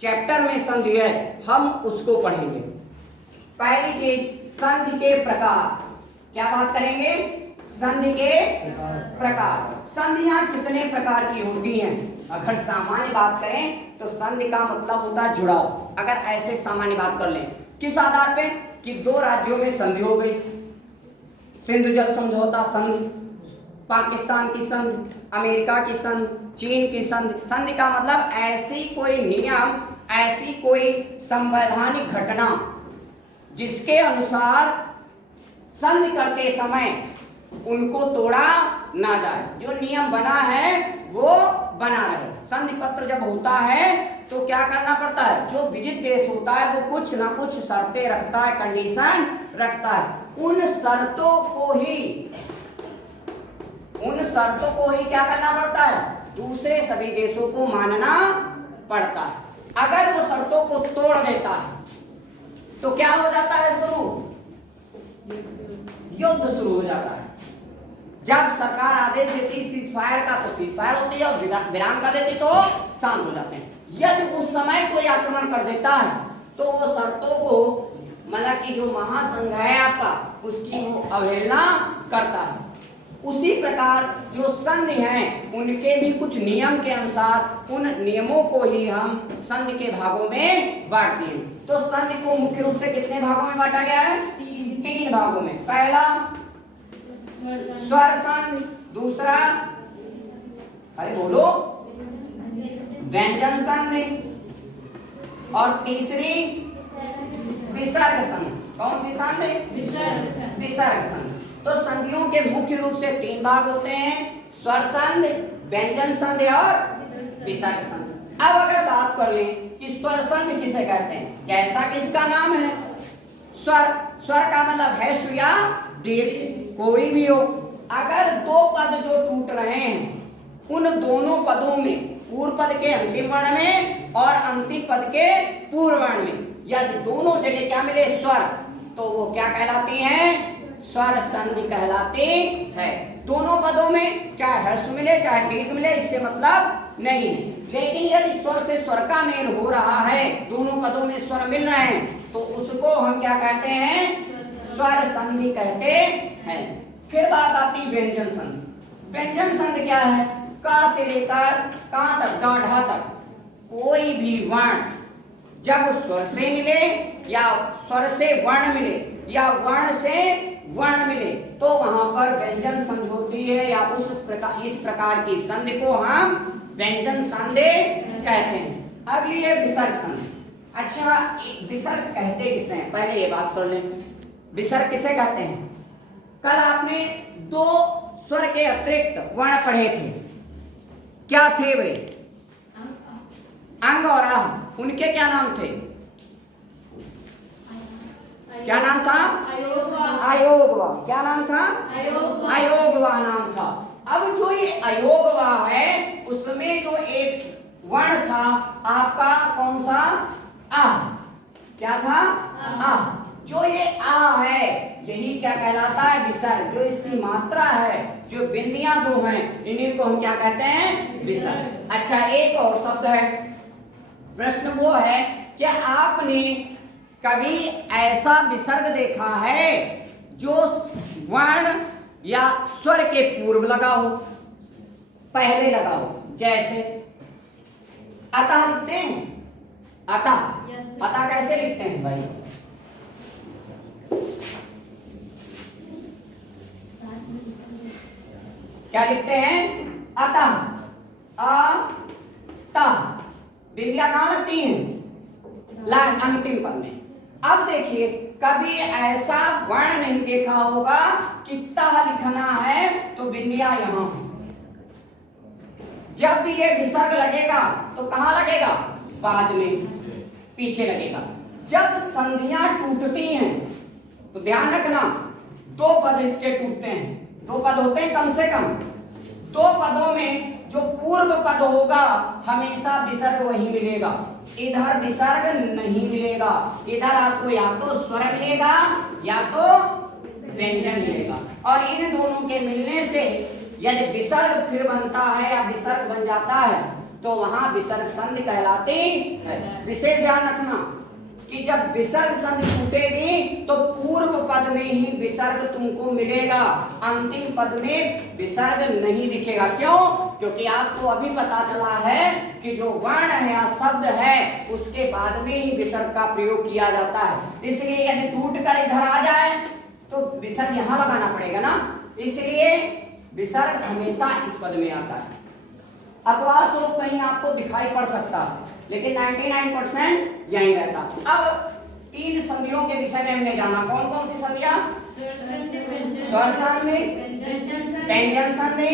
Chapter में संधि है, हम उसको पढ़ेंगे। पहली चीज संधि के प्रकार, क्या बात करेंगे? संधि के प्रकार। संधियां कितने प्रकार की होती हैं? अगर सामान्य बात करें तो संधि का मतलब होता है जुड़ाव। अगर ऐसे सामान्य बात कर लें, किस आधार पे कि दो राज्यों में संधि हो गई, सिंधु जल समझौता संधि, पाकिस्तान की संधि, अमेरिका की संधि, चीन की संधि। संधि का मतलब ऐसी कोई नियम, ऐसी कोई संवैधानिक घटना जिसके अनुसार संधि करते समय उनको तोड़ा ना जाए, जो नियम बना है वो बना रहे। संधि पत्र जब होता है तो क्या करना पड़ता है? जो विजिट देश होता है वो कुछ ना कुछ शर्तें रखता है, कंडीशन रखता है। उन शर्तों को ही क्या करना पड़ता है? दूसरे सभी देशों को मानना पड़ता है। अगर वो शर्तों को तोड़ देता है तो क्या हो जाता है? युद्ध शुरू हो जाता है। जब सरकार आदेश देती सीज फायर का तो सीज फायर होती है, और विराम कर देती तो शांत हो जाते हैं। यदि उस समय कोई आक्रमण कर देता है तो वो शर्तों को, मतलब कि जो महासंघ है आपका, उसकी वो अवहेलना करता है। उसी प्रकार जो संधि हैं उनके भी कुछ नियम के अनुसार उन नियमों को ही हम संधि के भागों में बांट दिए। तो संधि को मुख्य रूप से कितने भागों में बांटा गया है? तीन भागों में। पहला स्वर संधि, दूसरा, अरे बोलो, व्यंजन संधि, और तीसरी विसर्ग संधि। कौन सी संधि? विसर्ग संधि। तो संधियों के मुख्य रूप से तीन भाग होते हैं, स्वर संधि, व्यंजन संधि और विसर्ग संधि। अब अगर बात कर लें कि स्वर संधि किसे कहते हैं, जैसा कि इसका नाम है स्वर, स्वर का मतलब है स्व या दीर्घ, कोई भी हो। अगर दो पद जो टूट रहे हैं उन दोनों पदों में, पूर्व पद के अंतिम वर्ण में और अंतिम पद के पूर्व वर्ण में, यदि दोनों जगह क्या मिले? स्वर, तो वो क्या कहलाती हैं? स्वर संधि कहलाती है। दोनों पदों में चाहे हर्ष मिले चाहे दीर्घ मिले, इससे मतलब नहीं है। लेकिन यदि स्वर से स्वर का मेल हो रहा है, दोनों पदों में स्वर मिल रहे हैं, तो उसको हम क्या कहते हैं? स्वर संधि कहते हैं। फिर बात आती व्यंजन संधि। व्यंजन संधि क्या है? का से लेकर का तक, डाढ़ा तक कोई भी वर्ण जब स्वर से मिले या स्वर से वर्ण मिले या वर्ण से वर्ण मिले तो वहां पर व्यंजन संधि होती है, या इस प्रकार की संधि को हम व्यंजन संधि कहते हैं। अगली है विसर्ग संधि। अच्छा, विसर्ग कहते किसे हैं? पहले ये बात कर लें, विसर्ग किसे कहते हैं? कल आपने दो स्वर के अतिरिक्त वर्ण पढ़े थे, क्या थे वे? अंग और आह। उनके क्या नाम थे? क्या नाम था? अयोगवा। क्या नाम था? अयोगवा नाम था। अब जो ये अयोगवा है उसमें जो एक वर्ण था आपका, कौन सा? आह। क्या था? आह। जो ये आ है यही क्या कहलाता है? विसर्ग। जो इसकी मात्रा है, जो बिंदियां दो हैं, इन्हीं को हम क्या कहते हैं? विसर्ग। अच्छा, एक और शब्द है, प्रश्न वो है, क्या आपने कभी ऐसा विसर्ग देखा है जो वर्ण या स्वर के पूर्व लगा हो, पहले लगा हो? जैसे अतः लिखते हैं, अतः। अतः कैसे लिखते हैं भाई? क्या लिखते हैं? अतः, अतः। बिंदियां कहां लगती हैं? अंतिम पद में। अब देखिए, कभी ऐसा वर्ण नहीं देखा होगा कि तह लिखना है तो बिंदियां यहां हो। जब भी ये विसर्ग लगेगा तो कहां लगेगा? बाद में, पीछे लगेगा। जब संधियां टूटती हैं तो ध्यान रखना, दो पद इसके टूटते हैं, दो पद होते हैं कम से कम। दो पदों में जो पूर्व पद होगा हमेशा विसर्ग वही मिलेगा, इधर विसर्ग नहीं मिलेगा। इधर आपको या तो स्वर मिलेगा या तो व्यंजन मिलेगा, और इन दोनों के मिलने से यदि विसर्ग फिर बनता है या विसर्ग बन जाता है तो वहां विसर्ग संधि कहलाती है। विशेष ध्यान रखना कि जब विसर्ग संधि टूटेगी तो पूर्व पद में ही विसर्ग तुमको मिलेगा, अंतिम पद में विसर्ग नहीं दिखेगा। क्यों? क्योंकि आपको अभी पता चला है कि जो वर्ण है या शब्द है उसके बाद में ही विसर्ग का प्रयोग किया जाता है। इसलिए यदि टूट कर इधर आ जाए तो विसर्ग यहां लगाना पड़ेगा ना, इसलिए विसर्ग हमेशा इस पद में आता है। अथवा तो कहीं आपको दिखाई पड़ सकता है, लेकिन 99% यही रहता। अब 3 संधियों के विषय में हमने जाना। कौन कौन सी संधियां? स्वर संधि, व्यंजन संधि,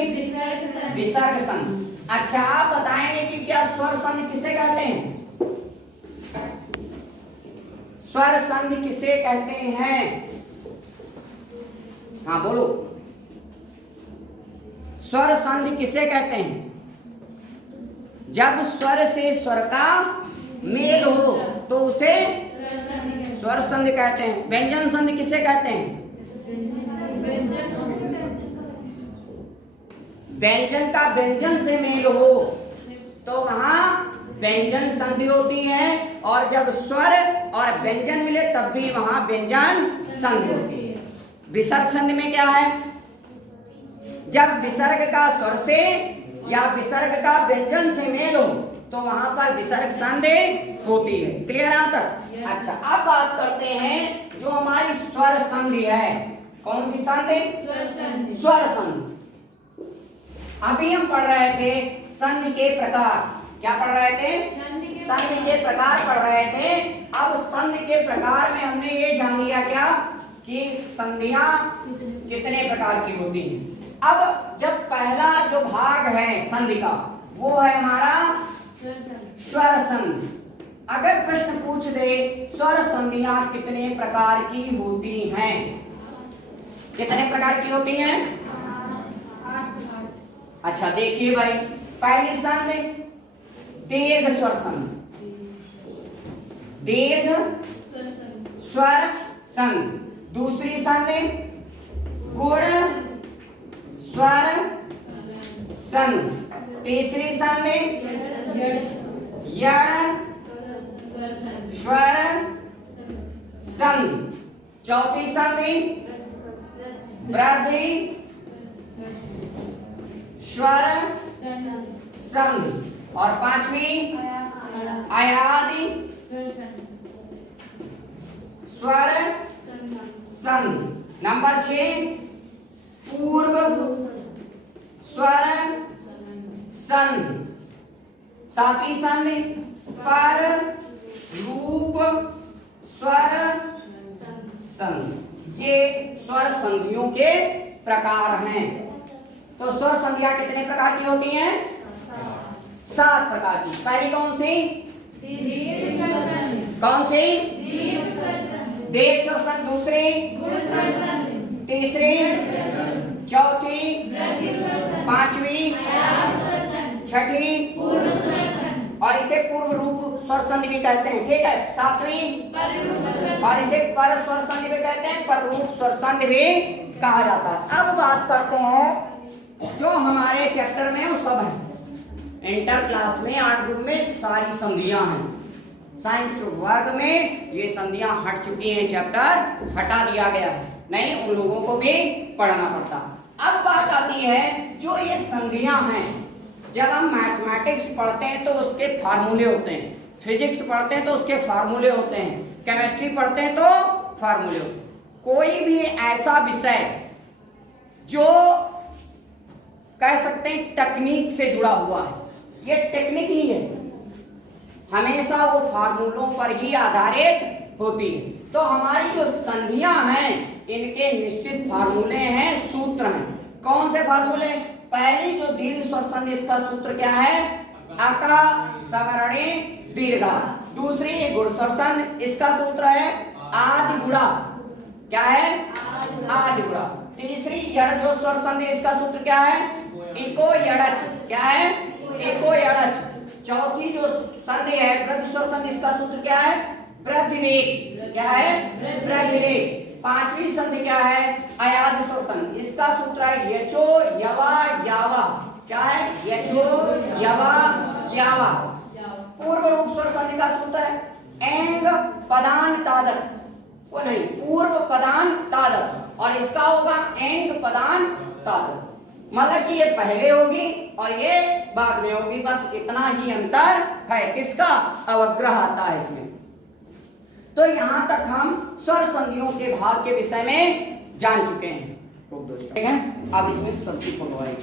विसर्ग संधि। अच्छा, आप बताएंगे कि क्या स्वर संधि किसे कहते हैं? स्वर संधि किसे कहते हैं? हाँ बोलो, स्वर संधि किसे कहते हैं? जब स्वर से स्वर का मेल हो तो उसे स्वर संधि कहते हैं। व्यंजन संधि किसे कहते हैं? व्यंजन का व्यंजन से मेल हो तो वहां व्यंजन संधि होती है, और जब स्वर और व्यंजन मिले तब भी वहां व्यंजन संधि होती है। विसर्ग संधि में क्या है? जब विसर्ग का स्वर से या विसर्ग का व्यंजन से मेल हो तो वहां पर विसर्ग संधि होती है। क्लियर है यहाँ तक? अच्छा, अब बात करते हैं जो हमारी स्वर संधि है। कौन सी संधि? स्वर संधि। अभी हम पढ़ रहे थे संधि के प्रकार। क्या पढ़ रहे थे? संधि के प्रकार पढ़ रहे थे। अब संधि के प्रकार में हमने ये जान लिया क्या कि संधियां कितने प्रकार की होती हैं। अब जब पहला जो भाग है संधि का वो है हमारा स्वर संधि। अगर प्रश्न पूछ दे स्वर संधियां कितने प्रकार की होती हैं, कितने प्रकार की होती हैं? अच्छा देखिए भाई, पहली संधि दीर्घ स्वर संधि, दीर्घ स्वर संधि। दूसरी संधि गुण स्वर संधि। तीसरी संधि यण स्वर संधि। चौथी संधि वृद्धि स्वर संधि। और पांचवी अयादि स्वर संधि। नंबर 6 पूर्व स्वर संधि। सातवीं संधि पर रूप स्वर संधि। ये स्वर संधियों के प्रकार हैं। तो स्वर संधियां कितने प्रकार की होती हैं? 7 प्रकार की। पहली कौन सी? कौन सी? दीर्घ स्वर संधि। दूसरी तीसरी चौथी पांचवी छठी और इसे पूर्व रूप स्वर संधि भी कहते हैं। ठीक है, सातवीं और इसे पर स्वर संधि भी कहते हैं, पर रूप स्वर संधि भी कहा जाता है। अब बात करते हैं जो हमारे चैप्टर में वो सब है। इंटर क्लास में 8 ग्रुप में सारी संधियां हैं। साइंस वर्ग में ये संधियां हट चुकी हैं, चैप्टर हटा दिया गया है, नहीं उन लोगों को भी पढ़ना पड़ता। अब बात आती है जो ये संधियां हैं, जब हम मैथमेटिक्स पढ़ते हैं तो उसके फार्मूले होते हैं, फिजिक्स पढ़ते हैं तो उसके फार्मूले होते हैं, केमिस्ट्री पढ़ते हैं तो फार्मूले होते हैं। कोई भी ऐसा विषय जो कह सकते हैं टेक्निक से जुड़ा हुआ है, ये टेक्निक ही है, हमेशा वो फार्मूलों पर ही आधारित होती है। तो हमारी जो संधियां हैं इनके निश्चित फार्मूले हैं, सूत्र हैं। कौन से फार्मूले? पहली जो दीर्घ स्वर संधि, इसका सूत्र क्या है? अका सवर्णे दीर्घा। दूसरी गुण स्वर संधि, इसका सूत्र है आदि गुणा। क्या है? आदि गुणा। तीसरी यण जो स्वर संधि, इसका सूत्र क्या है? इको यणच। क्या है? इको यणच। चौथी जो संधि है वृद्धि स्वर संधि, इसका सूत्र क्या है? वृद्धिरेच। क्या है? वृद्धिरेच। पांचवी संधि क्या है? अयादि स्वर संधि, इसका सूत्र है यचो यवा यावा। क्या है? यचो यवा यावा। पूर्व रूप स्वर संधि का सूत्र है एंग पदान तादर, वो नहीं, पूर्व पदान तादर, और इसका होगा एंग पदान तादर। मतलब कि ये पहले होगी और ये बाद में होगी, बस इतना ही अंतर है। किसका? अवग्रह आता है इसमें। तो यहां तक हम स्वर संधियों के भाग के विषय में जान चुके हैं। ठीक है, अब इसमें सब्जी पकवाई।